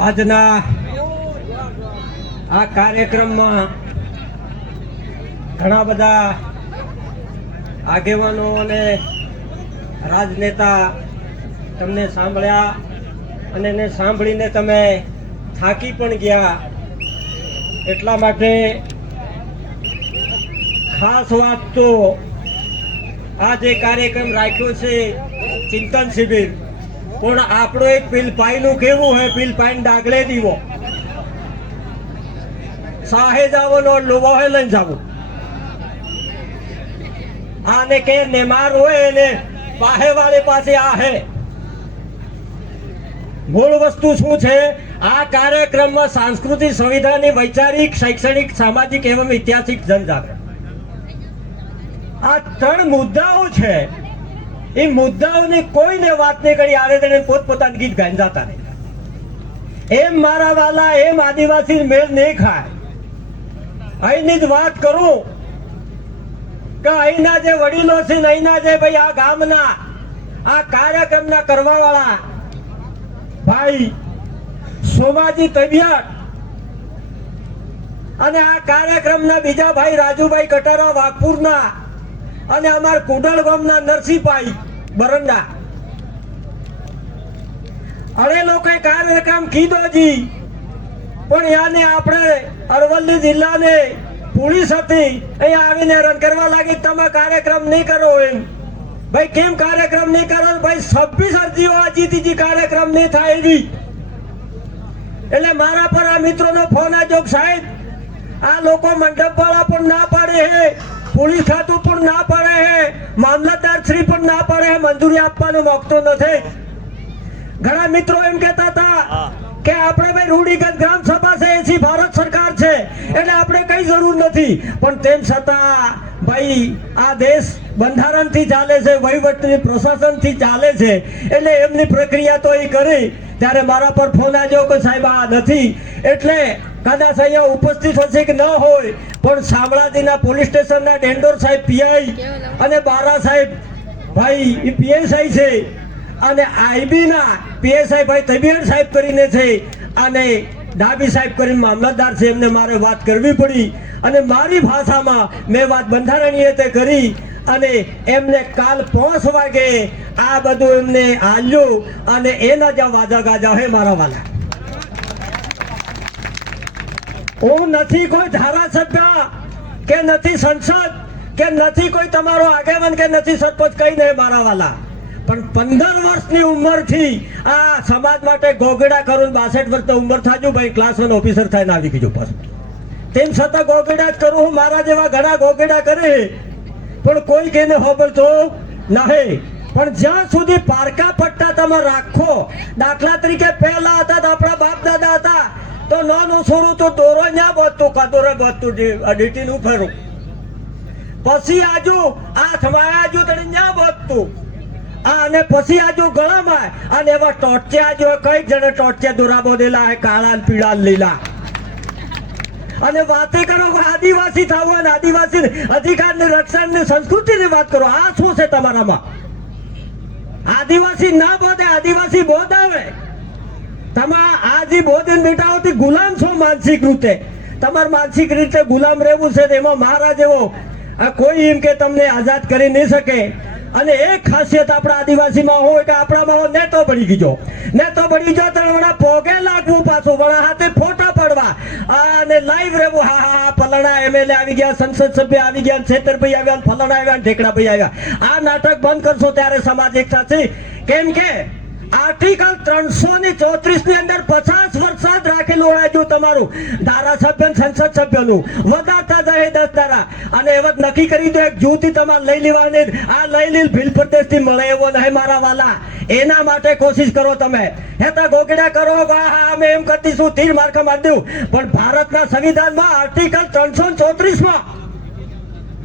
આજના આ કાર્યક્રમમાં ઘણા બધા આગેવાનો અને રાજનેતા તમને સાંભળ્યા અને એને સાંભળીને તમે થાકી પણ ગયા. એટલા માટે ખાસ વાત તો આ જે કાર્યક્રમ રાખ્યો છે ચિંતન શિબિર, પણ આપણો એક પીલપાઈનું કેવું હે, પીલપાઈને ડાગલે દીવો સાહે જાવનો લોબો હે લઈને જાવું. આને કે નેમાર હોય એને પાહે વાળે પાસે આ હે. મૂળ વસ્તુ શું છે? આ કાર્યક્રમમાં સાંસ્કૃતિક, સંવિધાનિક, વૈચારિક, શૈક્ષણિક, સામાજિક એવં ઐતિહાસિક જનજાગરણ, આ ત્રણ મુદ્દાઓ છે. એ મુદ્દાઓની કોઈને વાત નહીં કરી, આરે તેને પોતપોતાની ગીત ગાઈને જતા નહીં. એમ મારા વાલા, એમ આદિવાસી મેળ નહીં ખાય. અહીંની જ વાત કરું કે અહીંના જે વડીલો છે ને, અહીંના જે ભાઈ આ ગામના આ કાર્યક્રમના કરવા વાળા ભાઈ સોમાજી તબિયત અને આ કાર્યક્રમના બીજા ભાઈ રાજુભાઈ કટારા વાઘપુરના અને અમારા કુડળ ગામના નરસિંહભાઈ બરંડા, અરે લોકોએ કાર્યક્રમ કીધો જી, પણ યાને આપણે અરવલ્લી જિલ્લાને પોલીસ હતી અહીંયા આવીને રન કરવા લાગી, તમે કાર્યક્રમ નહીં કરો. એમ ભાઈ કેમ કાર્યક્રમ નહીં કરો? ભાઈ 26 અરજીઓ આજી કાર્યક્રમ નહીં થાય એવી. એટલે મારા પર આ મિત્રોનો ફોન આવ્યો, સાહેબ આ લોકો મંડપ વાળા પણ ના પાડે હે, પોલીસ ખાતું પણ ના પાડે હે, મામલતદાર શ્રી પણ ના પાડે હે, મંજૂરી આપવાનું માંગતો નથી. ઘણા મિત્રો એમ કહેતા હતા કે આપણે ભાઈ રૂઢિગત ગ્રામ સભા છે, એસી ભારત સરકાર છે એટલે આપણે કઈ જરૂર નથી. પણ તેમ છતાં ભાઈ આ દેશ બંધારણથી ચાલે છે, વહીવટી પ્રશાસનથી ચાલે છે, એટલે એમની પ્રક્રિયા તો એ કરી. ત્યારે મારા પર ફોન આવ્યો કે સાહેબ આ નથી, એટલે કદાચ અહીંયા ઉપસ્થિત હશે કે ન હોય, પણ શામળાજીના પોલીસ સ્ટેશનના ડેન્ડોર સાહેબ પીઆઈ અને બારા સાહેબ ભાઈ એ પીએસઆઈ છે, અને આઈબીના પીએસઆઈ ભાઈ તબિયત સાહેબ કરીને છે, અને ડાબી સાહેબ કરીને મામલતદાર છે. એમને મારે વાત કરવી પડી અને મારી ભાષામાં મેં વાત બંધારણીય રીતે કરી અને એમને કાલ 5 વાગે આ બધું એમને આલ્યું અને એના જ્યાં વાજા ગાજા હે મારા વાલા. હું નથી કોઈ ધારાસભ્ય કે નથી સંસદ કે નથી કોઈ તમારો આગેવાન કે નથી સરપંચ, કઈ નહીં મારા વાલા, પણ 15 વર્ષની ઉંમરથી આ સમાજ માટે ગોગડા કરું. 62 વર્ષ તો ઉંમર થાજુ ભાઈ, ક્લાસ 1 ઓફિસર થઈને આવી ગયો પાછું. તેમ છતાં ગોગડા જ કરું હું. મારા જેવા ઘણા ગોગડા કરે પણ કોઈ કેને હોબળતો નહીં. પણ જ્યાં સુધી પારકા પટ્ટા તમે રાખો, દાખલા તરીકે પહેલા હતા આપણા બાપ દાદા હતા તો નાનું છોડું તો દોરો ના બધતું, કદોરે બધતું અડીટી નું ફેરું, પછી આજુ હાથમાં આજુ તને ના બધતું, અને પછી આજુ ગળામાં, અને એવા ટોટચે આજુ કઈક જણે ટોટચે દોરા બોધેલા હે, કાળા ને પીળા લીલા. અને વાતે કરો આદિવાસી થવું અને આદિવાસી અધિકારની રક્ષણની સંસ્કૃતિની વાત કરો. આ શું છે તમારામાં? આદિવાસી ના બોધે, આદિવાસી બોધ આવે. તમે આજી બોધીને બેઠા હોતી ગુલામ છો માનસિક રીતે. તમારે માનસિક રીતે ગુલામ રહેવું છે, એમાં મહારાજ એવો કોઈ એમ કે તમને આઝાદ કરી નહીં શકે. અને એક ખાસિયત આપણા આદિવાસીમાં હોય કે આપણામાં નેતો બળી ગયો, નેતો બળી ગયો તો વણા પોગે લાગવું, પાછું વણા હાથે ફોટા પડવા અને લાઈવ રહેવું. હા હા ફલાણા એમએલએ આવી ગયા, સંસદ સભ્ય આવી ગયા, છેતરભાઈ આવ્યા, ફલાણા આવ્યા, ઢેકડાભાઈ આવ્યા. આ નાટક બંધ કરશો ત્યારે સમાજ એક સાથે. કેમ કે આર્ટિકલ 334 ની અંદર 50 વર્ષ જ રાખેલું હોય જો તમારું ધારાસભ્ય સંસદ સભ્યનું વધારતા જાય 10 ધારા, અને એવત નક્કી કરી દો એક જૂથી તમારે લઈ લેવાની. આ લઈ લીલ ભીલ પ્રદેશથી મળે એવો નહીં મારા વાલા. એના માટે કોશિશ કરો તમે. હેતા ગોગડા કરો, હા અમે એમ કરતીશું, તીર માર્કા મારી દઉં. પણ ભારતના સંવિધાનમાં આર્ટિકલ 334 માં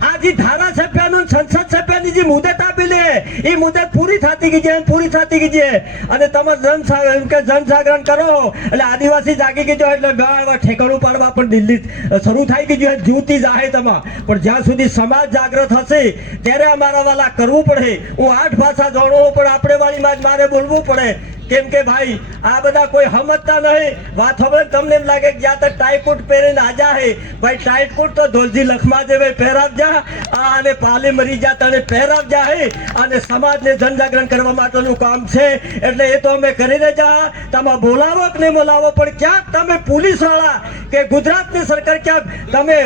આજી ધારાસભ્યનું સંસદ સભ્યની જે મુદત આપેલી એ મુદત પૂરી થતી ગઈ છે, પૂરી થતી ગઈ છે. અને તમે જનજાગરણ કરો એટલે આદિવાસી જાગી ગઈ, એટલે ઠેકાણું પાડવા પણ દિલ્હી શરૂ થઈ ગઈ, જૂતી જાહે તમા. પણ જ્યાં સુધી સમાજ જાગૃત હશે ત્યારે અમારા વાલા કરવું પડે. હું 8 ભાષા જાણવું પણ આપણે વાળીમાં જ મારે બોલવું પડે. કેમ કે ભાઈ આ બધા કોઈ સમજતા નહીં વાત હવે તમને એમ લાગે કે જ્યાં તક ટાઈકોટ પહેરીને આજા હે ભાઈ ટાઈકોટ તો ધોલજી લખમા જેવે પહેરાવજા આ અને પાલી મરી જા તને પહેરાવજા હે અને સમાજને જનજાગરણ કરવા માટેનું કામ છે એટલે એ તો અમે કરીને જા તમે બોલાવો કે નહીં બોલાવો પણ ક્યાંક તમે પોલીસ વાળા કે ગુજરાતની સરકાર ક્યાંક તમે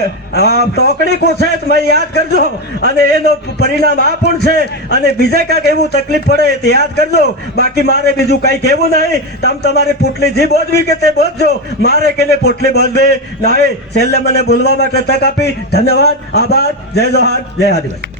ટોકડી કોસે તમે યાદ કરજો અને એનો પરિણામ આ પણ છે અને બીજે કાંઈક એવું તકલીફ પડે તે યાદ કરજો બાકી મારે બીજું કઈ કહેવું નહીં તમ તમારી પોટલી જે બોધવી કે તે બોધજો મારે કે પોટલી બોધવી નહીં છેલ્લે મને બોલવા માટે તક આપી ધન્યવાદ આભાર જય જોહાર જય આદિવાસી